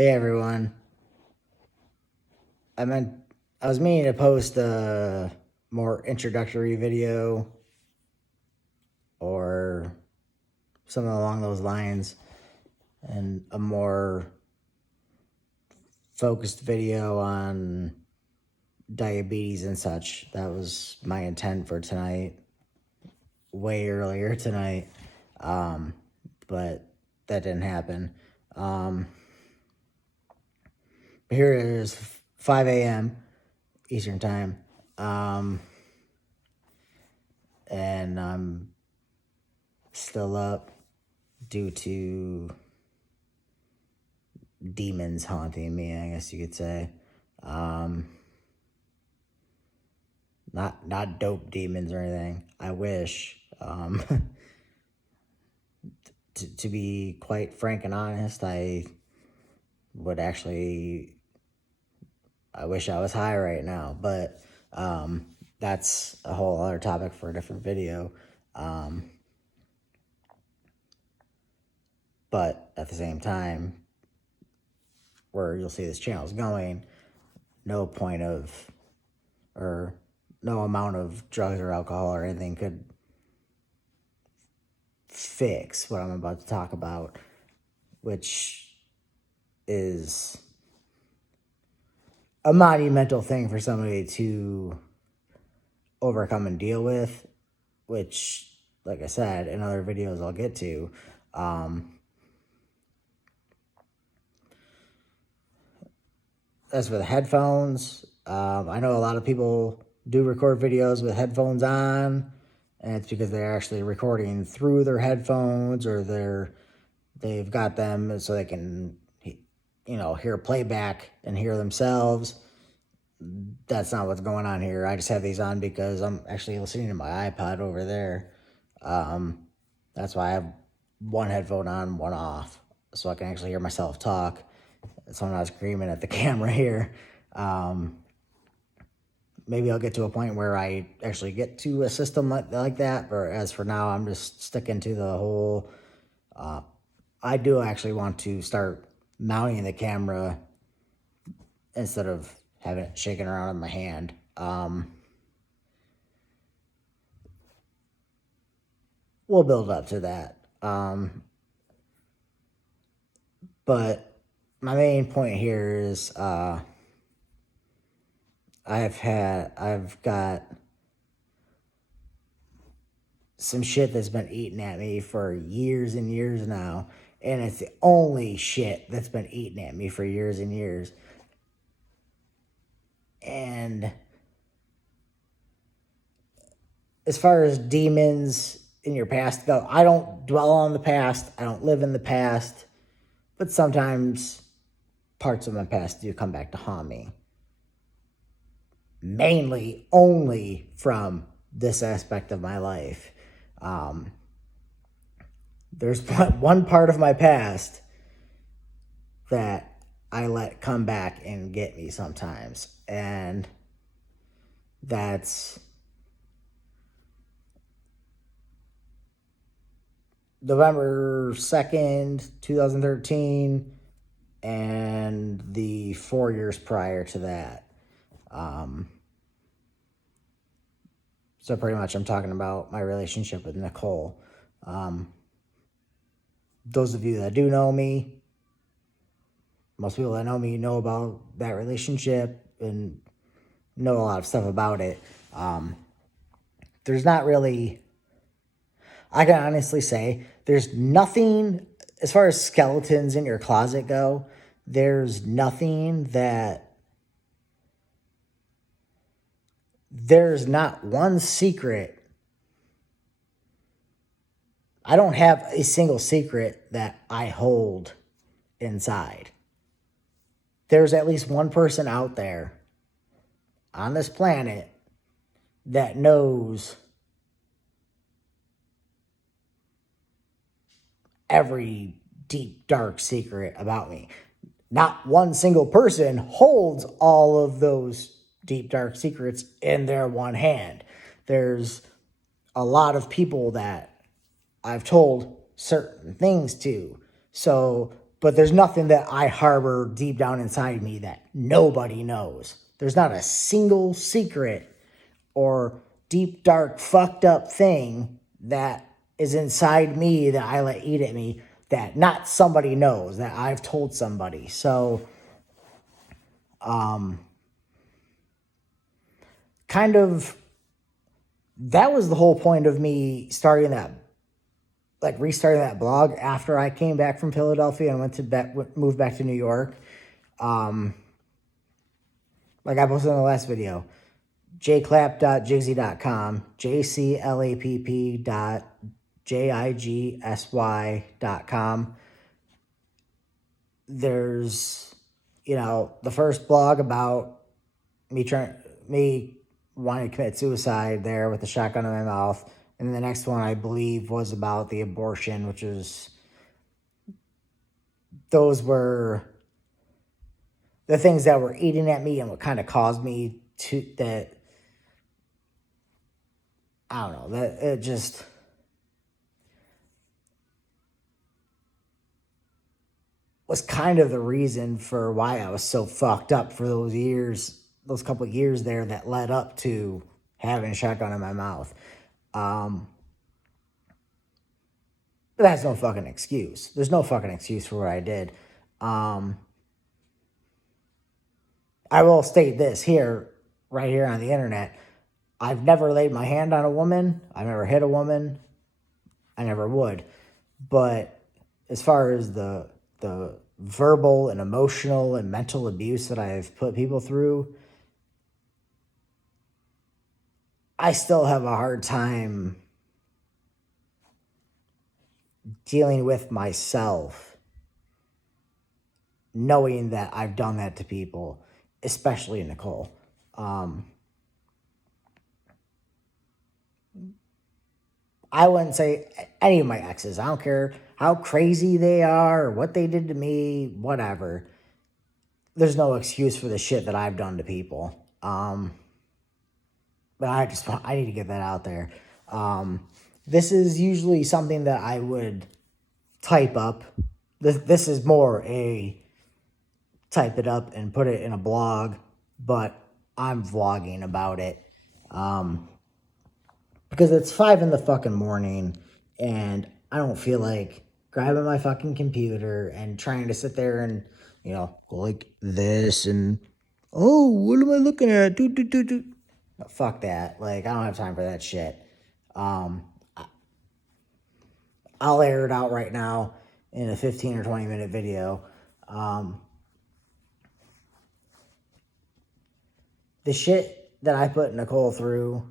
Hey everyone. I was meaning to post a more introductory video or something along those lines and a more focused video on diabetes and such. That was my intent for tonight, way earlier tonight, but that didn't happen. Here it is 5 a.m. Eastern time, and I'm still up due to demons haunting me, I guess you could say. Not dope demons or anything. I wish. To be quite frank and honest, I wish I was high right now, but that's a whole other topic for a different video. But at the same time, where you'll see this channel is going, no amount of drugs or alcohol or anything could fix what I'm about to talk about, which is a monumental thing for somebody to overcome and deal with, which, like I said, in other videos I'll get to. As for the headphones, I know a lot of people do record videos with headphones on, and it's because they're actually recording through their headphones, or they've got them so they can, hear playback and hear themselves. That's not what's going on here. I just have these on because I'm actually listening to my iPod over there. That's why I have one headphone on, one off, so I can actually hear myself talk. So I'm not screaming at the camera here. Maybe I'll get to a point where I actually get to a system like that. But as for now, I'm just sticking to the whole. I do actually want to start mounting the camera instead of having it shaking around in my hand. We'll build up to that. But my main point here is I've got some shit that's been eating at me for years and years now, and it's the only shit that's been eating at me for years and years. And as far as demons in your past go, I don't dwell on the past. I don't live in the past. But sometimes parts of my past do come back to haunt me. Mainly only from this aspect of my life. There's one part of my past that I let come back and get me sometimes. And that's November 2nd, 2013, and the 4 years prior to that. So pretty much I'm talking about my relationship with Nicole. Those of you that do know me, most people that know me know about that relationship and know a lot of stuff about it. There's not really, I can honestly say, there's nothing, as far as skeletons in your closet go, there's nothing that, there's not one secret. I don't have a single secret that I hold inside. There's at least one person out there on this planet that knows every deep, dark secret about me. Not one single person holds all of those deep, dark secrets in their one hand. There's a lot of people that I've told certain things to. So But there's nothing that I harbor deep down inside me that nobody knows. There's not a single secret or deep, dark, fucked up thing that is inside me that I let eat at me that not somebody knows, that I've told somebody. So, kind of, that was the whole point of me starting that, like restarting that blog after I came back from Philadelphia and moved back to New York. Like I posted in the last video, jclap.jigsy.com, jclap.jigsy.com. There's, the first blog about me wanting to commit suicide there with a shotgun in my mouth. And then the next one, I believe, was about the abortion, those were the things that were eating at me and what kind of caused me that, I don't know, that it just, was kind of the reason for why I was so fucked up for those couple of years there that led up to having a shotgun in my mouth. But that's no fucking excuse. There's no fucking excuse for what I did. I will state this right here on the internet. I've never laid my hand on a woman. I've never hit a woman. I never would. But as far as the verbal and emotional and mental abuse that I've put people through, I still have a hard time dealing with myself, knowing that I've done that to people, especially Nicole. I wouldn't say any of my exes. I don't care how crazy they are or what they did to me, whatever. There's no excuse for the shit that I've done to people. But I need to get that out there. This is usually something that I would type up. This is more a type it up and put it in a blog, but I'm vlogging about it. Because it's 5 in the fucking morning and I don't feel like grabbing my fucking computer and trying to sit there and, go like this and, oh, what am I looking at? No, fuck that. Like, I don't have time for that shit. I'll air it out right now in a 15 or 20 minute video. The shit that I put Nicole through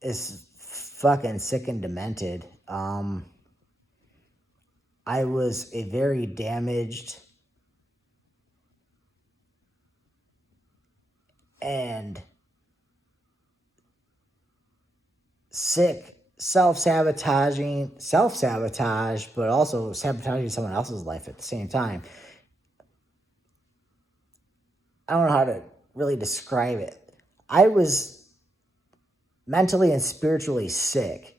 is fucking sick and demented. I was a very damaged and sick, self-sabotage, but also sabotaging someone else's life at the same time. I don't know how to really describe it. I was mentally and spiritually sick.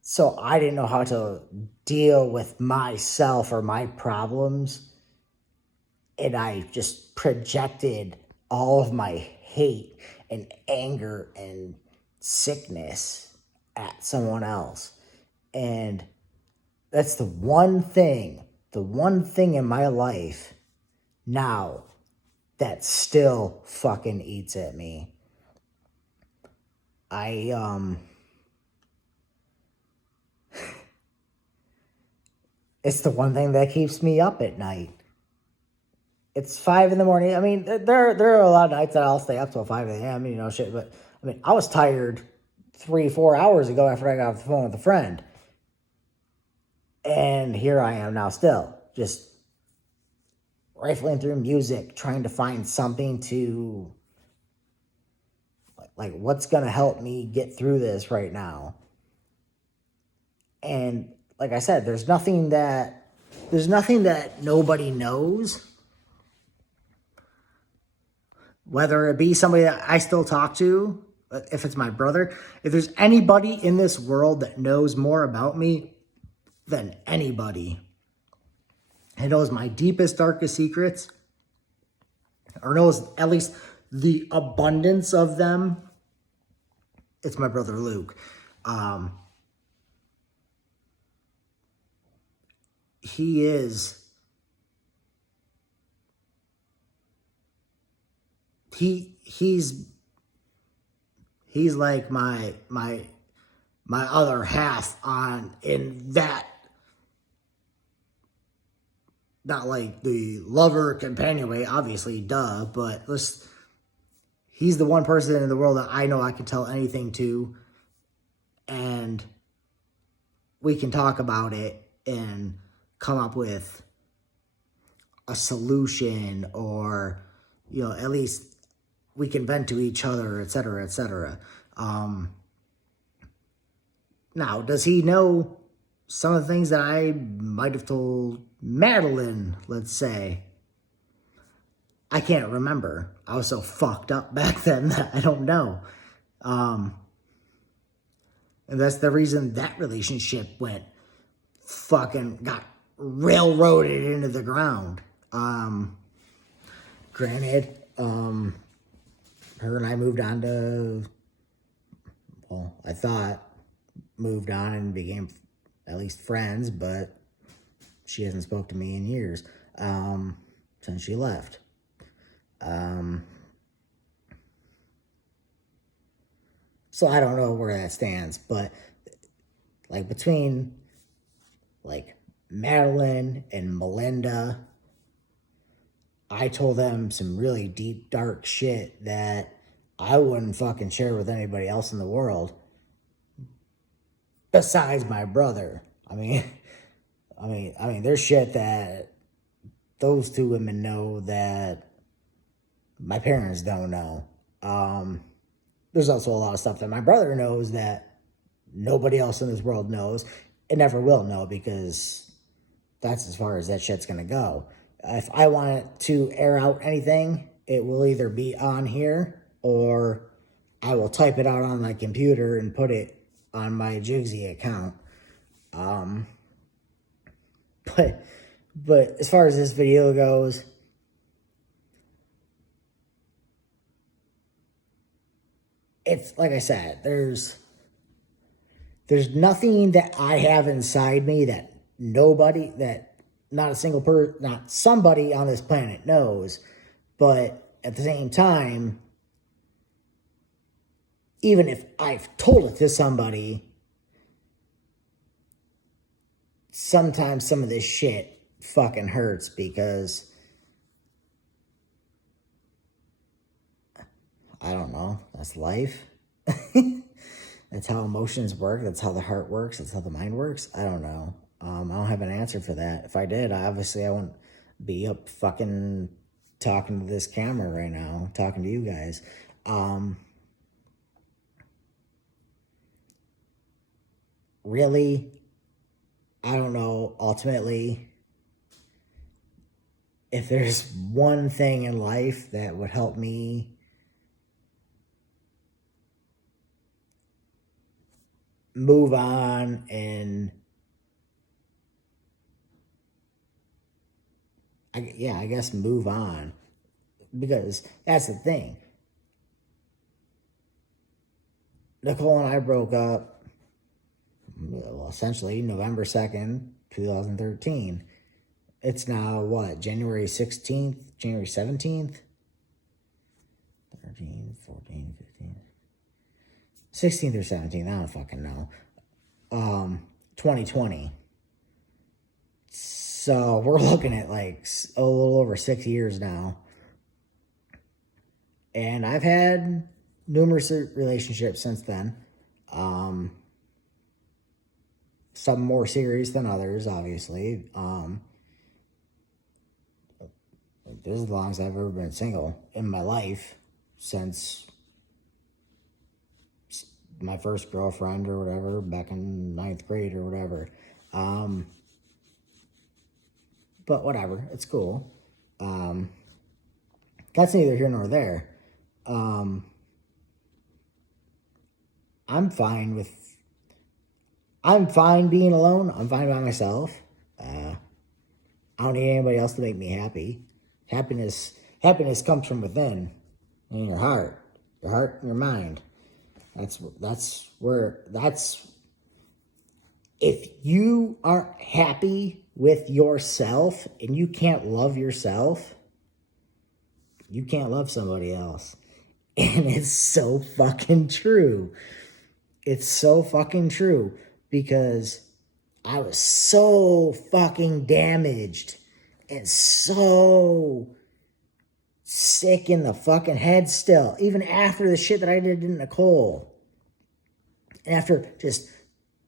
So I didn't know how to deal with myself or my problems. And I just projected all of my hate and anger and sickness at someone else. And that's the one thing in my life now that still fucking eats at me. It's the one thing that keeps me up at night. It's 5 in the morning. I mean, there are a lot of nights that I'll stay up till 5 a.m., shit. But, I mean, I was tired 3-4 hours ago after I got off the phone with a friend. And here I am now still, just rifling through music, trying to find something to, like what's going to help me get through this right now. And like I said, there's nothing that nobody knows. Whether it be somebody that I still talk to, if it's my brother, if there's anybody in this world that knows more about me than anybody, and knows my deepest, darkest secrets, or knows at least the abundance of them, it's my brother Luke. He is, he's like my other half on in that, not like the lover companion way, obviously, duh, but he's the one person in the world that I know I can tell anything to, and we can talk about it and come up with a solution, or, you know, at least we can vent to each other, etc., etc. Now, does he know some of the things that I might have told Madeline, let's say? I can't remember. I was so fucked up back then that I don't know. And that's the reason that relationship got railroaded into the ground. Granted, her and I moved on to, well, I thought moved on and became at least friends, but she hasn't spoke to me in years, since she left. So I don't know where that stands, but like between like Madeline and Melinda, I told them some really deep, dark shit that I wouldn't fucking share with anybody else in the world besides my brother. I mean, there's shit that those two women know that my parents don't know. There's also a lot of stuff that my brother knows that nobody else in this world knows and never will know, because that's as far as that shit's gonna go. If I want to air out anything, it will either be on here or I will type it out on my computer and put it on my Jigsy account. But as far as this video goes, it's like I said, there's nothing that I have inside me that not a single person, not somebody on this planet knows. But at the same time, even if I've told it to somebody, sometimes some of this shit fucking hurts, because I don't know, that's life. That's how emotions work. That's how the heart works. That's how the mind works. I don't know. I don't have an answer for that. If I did, obviously I wouldn't be up fucking talking to this camera right now, talking to you guys. Really, I don't know. Ultimately, if there's one thing in life that would help me move on and I guess move on, because that's the thing. Nicole and I broke up, well, essentially November 2nd, 2013. It's now what, January 16th, January 17th? 13, 14, 15, 16th or 17th, I don't fucking know. 2020. So we're looking at like a little over 6 years now. And I've had numerous relationships since then. Some more serious than others, obviously. This is as long as I've ever been single in my life, since my first girlfriend or whatever, back in 9th grade or whatever. But whatever, it's cool. That's neither here nor there. I'm fine with, I'm fine being alone. I'm fine by myself. I don't need anybody else to make me happy. Happiness comes from within, in your heart and your mind. That's if you aren't happy with yourself and you can't love yourself, you can't love somebody else. And it's so fucking true. It's so fucking true because I was so fucking damaged and so sick in the fucking head still, even after the shit that I did to Nicole. And after just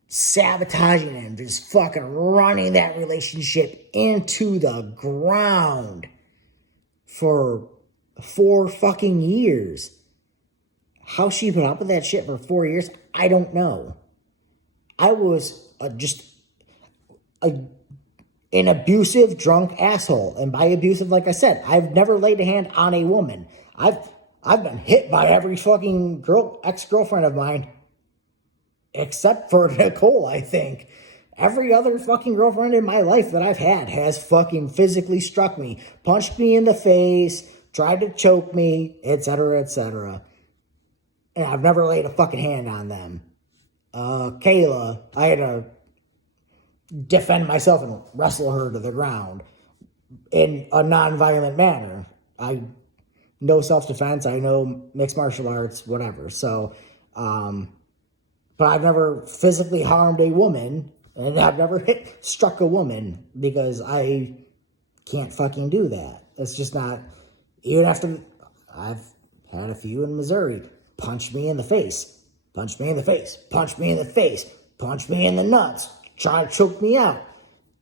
sabotaging and just fucking running that relationship into the ground for 4 fucking years. How she put up with that shit for 4 years, I don't know. I was an abusive, drunk asshole. And by abusive, like I said, I've never laid a hand on a woman. I've been hit by every fucking ex-girlfriend of mine, except for Nicole, I think. Every other fucking girlfriend in my life that I've had has fucking physically struck me, punched me in the face, tried to choke me, etc., etc. And I've never laid a fucking hand on them. Kayla, I had to defend myself and wrestle her to the ground in a non-violent manner. I know self-defense, I know mixed martial arts, whatever. So, but I've never physically harmed a woman, and I've never struck a woman because I can't fucking do that. It's just not, even after I've had a few in Missouri, punch me in the face, punch me in the face, punch me in the face, punch me in the nuts, try to choke me out.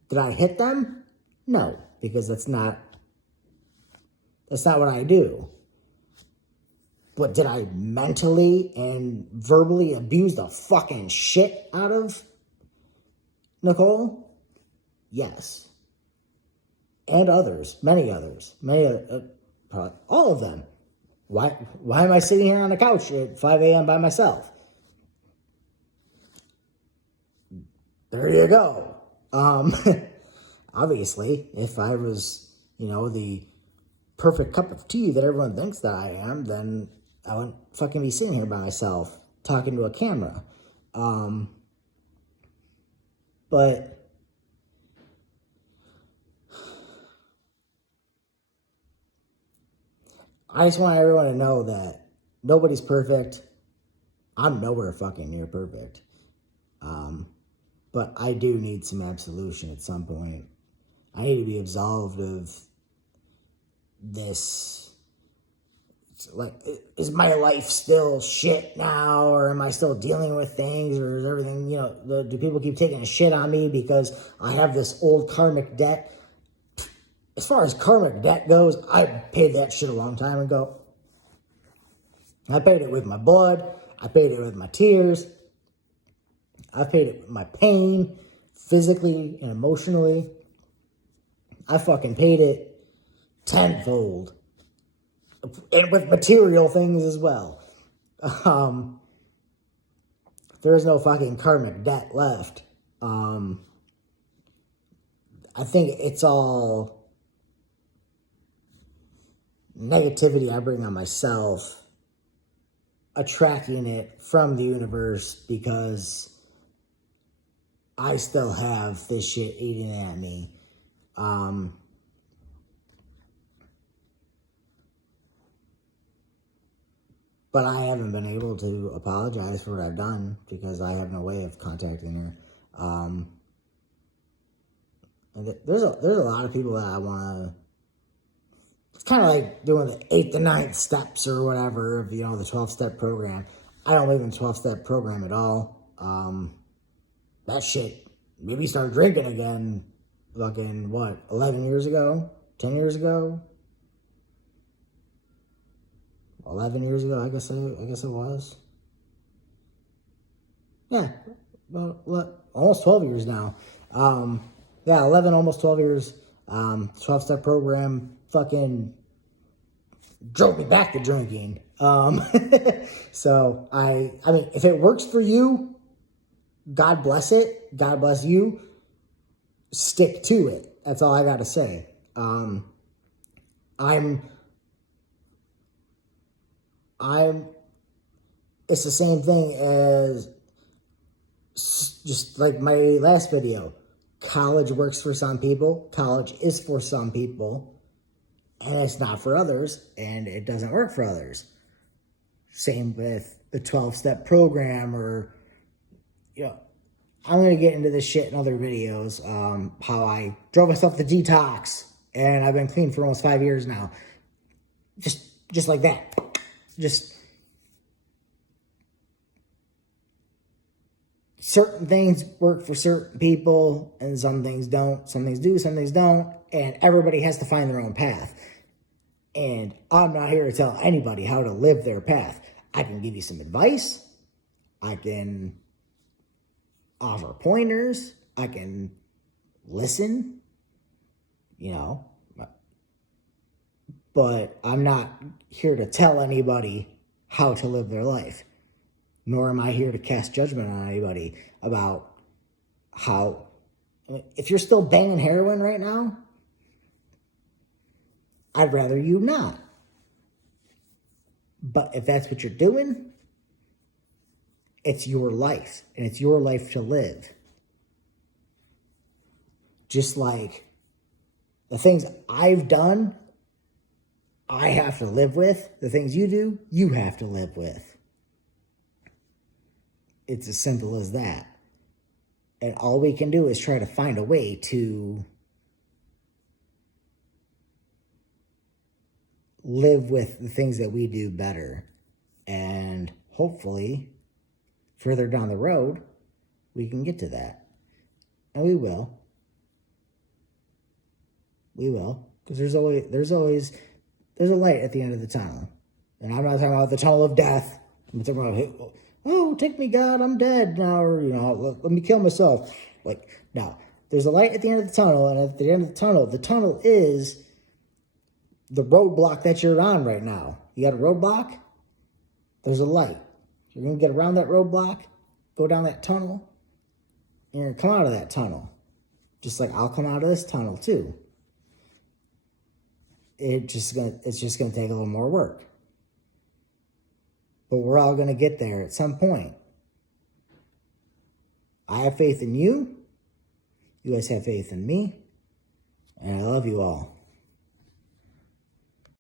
Did I hit them? No, because that's not what I do. But did I mentally and verbally abuse the fucking shit out of Nicole? Yes. And others, many others, all of them. Why am I sitting here on the couch at 5 a.m. by myself? There you go. Obviously, if I was, the perfect cup of tea that everyone thinks that I am, then I wouldn't fucking be sitting here by myself talking to a camera. But I just want everyone to know that nobody's perfect. I'm nowhere fucking near perfect. But I do need some absolution at some point. I need to be absolved of this. Like, is my life still shit now? Or am I still dealing with things? Or is everything, do people keep taking a shit on me because I have this old karmic debt? As far as karmic debt goes, I paid that shit a long time ago. I paid it with my blood. I paid it with my tears. I paid it with my pain, physically and emotionally. I fucking paid it tenfold. And with material things as well. There is no fucking karmic debt left. I think it's all negativity I bring on myself, attracting it from the universe because I still have this shit eating at me. But I haven't been able to apologize for what I've done because I have no way of contacting her. There's a lot of people that I want to. It's kind of like doing the 8th to 9th steps or whatever of the 12-step program. I don't live in the 12-step program at all. That shit. Maybe started drinking again. Fucking 11 years ago, 10 years ago. 11 years ago, I guess it was. Yeah, well, almost 12 years now. 11, almost 12 years. 12-step program fucking drove me back to drinking. Um, so I mean, if it works for you, God bless it. God bless you. Stick to it. That's all I got to say. I'm, it's the same thing as just like my last video. College works for some people. College is for some people. And it's not for others. And it doesn't work for others. Same with the 12-step program or, I'm going to get into this shit in other videos. How I drove myself to detox. And I've been clean for almost 5 years now. Just like that. Just certain things work for certain people and some things don't. Some things do, some things don't. And everybody has to find their own path. And I'm not here to tell anybody how to live their path. I can give you some advice. I can offer pointers. I can listen, but I'm not here to tell anybody how to live their life. Nor am I here to cast judgment on anybody about how, if you're still banging heroin right now, I'd rather you not. But if that's what you're doing, it's your life, and it's your life to live. Just like the things I've done, I have to live with. The things you do, you have to live with. It's as simple as that. And all we can do is try to find a way to live with the things that we do better. And hopefully, further down the road, we can get to that. And we will. We will. Because there's a light at the end of the tunnel. And I'm not talking about the tunnel of death. I'm talking about, oh, take me, God, I'm dead now, or, let me kill myself. Like, no. There's a light at the end of the tunnel, and at the end of the tunnel is the roadblock that you're on right now. You got a roadblock? There's a light. You're going to get around that roadblock, go down that tunnel, and you're going to come out of that tunnel. Just like I'll come out of this tunnel, too. It's just going to take a little more work. But we're all going to get there at some point. I have faith in you. You guys have faith in me. And I love you all.